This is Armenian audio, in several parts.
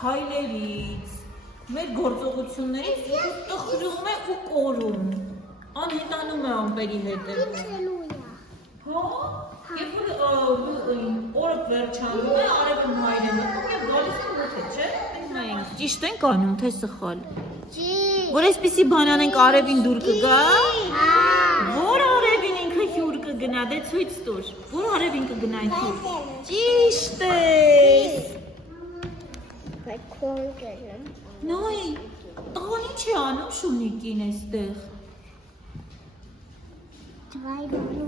քայլերից, մեր գործողություններից տխրում է ու կորում։ Անհետանում է ամպերի հետևում։ Հա, երբ որ օրը վերջանում է, արևը մայր է մտնում և գալիս է մութը, չէ՞։ Մենք ճիշտ ենք անում, թե սխալ։ Որ այսպիսի բան անենք արևին դուր կգա։ Որ արևին ինքը հյուր կգնա, դե ցույց տուր։ Որ արևին կգնա հյուր։ Ճիշտ ես։ Նոյ, տղան ինչ է անում շունիկին այստեղ։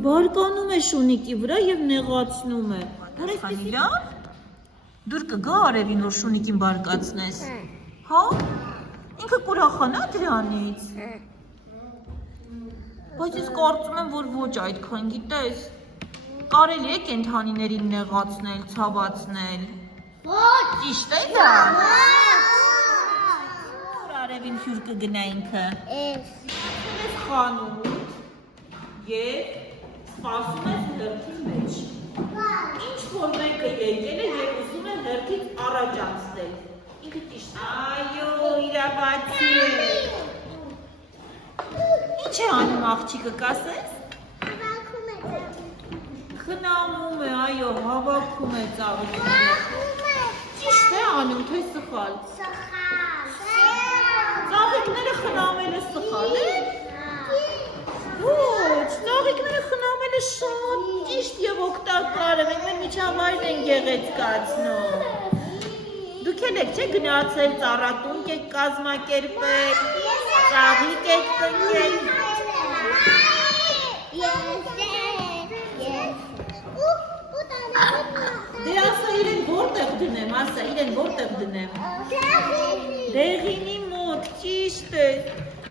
Բարկանում է շունիկի վրա և նեղացնում է։ Որ այսպիսի լավ։ Դուր կգա արևին, որ շունիկին բարկացնես։ Հա։ Ինքը կուրախանա դրանից։ Բայց ես կարծում եմ, որ ոչ այդքան, գիտես։ Կարելի է կենդանիներին նեղացնել, ցավացնել։ Ոչ։ Ճիշտ է դա։ Որ արևին հյուր կգնա ինքը։ Ես խանում և սպասում ես հերթի մեջ։ Ինչ որ մեկը եկել է և ուզում է հերթից առաջ անցնել։ Ինքը ճիշտ է։ Այո, իրավացի է։ Ինչ է անում աղջիկը, կասես։ Հավաքում է Խնամում է, այո, հավաքում է ծաղիկները։ Ճիշտ է անում, թե սխալ։ Ծաղիկները խնամելը սխալ է։ Ոչ, ծաղիկները խնամելը շատ ճիշտ և օգտակար է, մենք մեր միջավայրն են գեղեցկացնում։ Դուք էլ եք չէ գնացել ծառատունկ եք կազմակերպել, ծաղիկ եք տնկել։ Դե ասա իրեն որտեղ դնեմ, ասա իրեն որտեղ դնեմ։ Դեղինի մոտ, ճիշտ է։